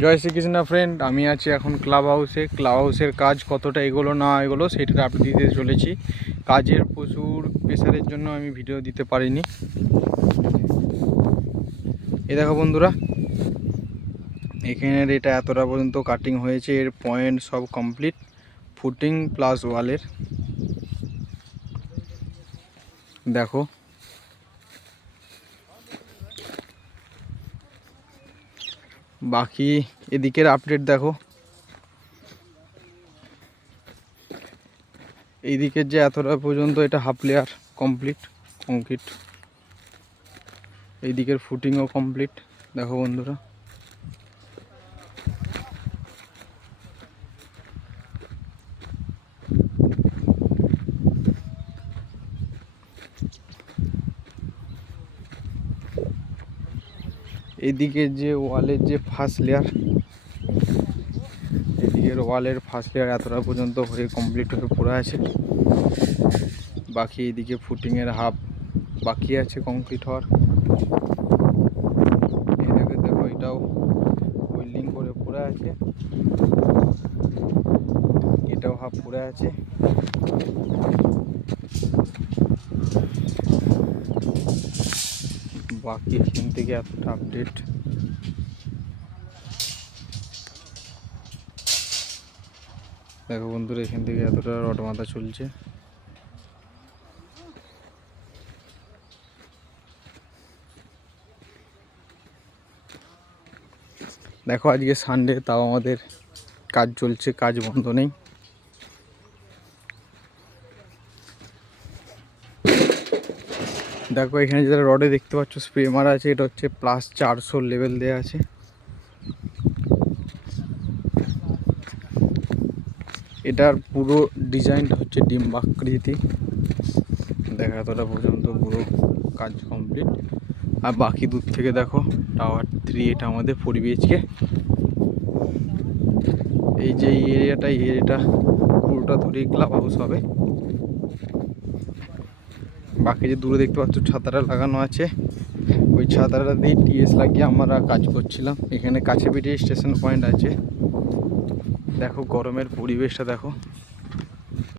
জয় Shrikrishna friend, আমি আছি এখন ক্লাব হাউসের কাজ কতটা এগোলো না এগোলো সেটার আপডেট দিতে চলেছি। কাজের প্রচুর প্রেশারের জন্য আমি ভিডিও দিতে পারিনি। এ দেখো বন্ধুরা, এখানের এটা এতটা পর্যন্ত কাটিং হয়েছে, এর পয়েন্ট সব কমপ্লিট, ফুটিং প্লাস ওয়ালের। দেখো বাকি এদিকের আপডেট দেখো। এইদিকের যে এতটা পর্যন্ত এটা হাফ লেয়ার কমপ্লিট কংক্রিট, এইদিকের ফুটিংও কমপ্লিট। দেখো বন্ধুরা, এইদিকের যে ওয়ালের যে ফার্স্ট লেয়ার, এদিকের ওয়ালের ফার্স্ট লেয়ার এতটা পর্যন্ত হয়ে কমপ্লিট হয়ে পড়ে আছে। বাকি এইদিকে ফুটিংয়ের হাফ বাকি আছে কমপ্লিট হওয়ার। এদিকে দেখো, এটাও ওয়েল্ডিং করে পড়ে আছে, এটাও হাফ পড়ে আছে। বাকি এখান থেকে এতটা আপডেট। দেখো বন্ধুরা, এখান থেকে এতটা রড বাঁধা চলছে। দেখো আজকে সানডে, তাও আমাদের কাজ চলছে, কাজ বন্ধ নেই। দেখো এখানে যেটা রডে দেখতে পাচ্ছ স্প্রে মারা আছে, এটা হচ্ছে +400 লেভেল দেওয়া আছে। এটার পুরো ডিজাইনটা হচ্ছে ডিম্বাকৃতি। দেখা এতটা পর্যন্ত পুরো কাজ কমপ্লিট। আর বাকি দূর থেকে দেখো টাওয়ার 3, এটা আমাদের 4 BHK। এই যে এরিয়াটা পুরোটা ধরেই ক্লাব হাউস হবে। বাকি যে দূরে দেখতে পাচ্ছ ছাতাটা লাগানো আছে, ওই ছাতাটা দিয়ে টিএস লাগিয়ে আমরা কাজ করছিলাম। এখানে কাছে পিঠে স্টেশন পয়েন্ট আছে। দেখো গরমের পরিবেশটা দেখো।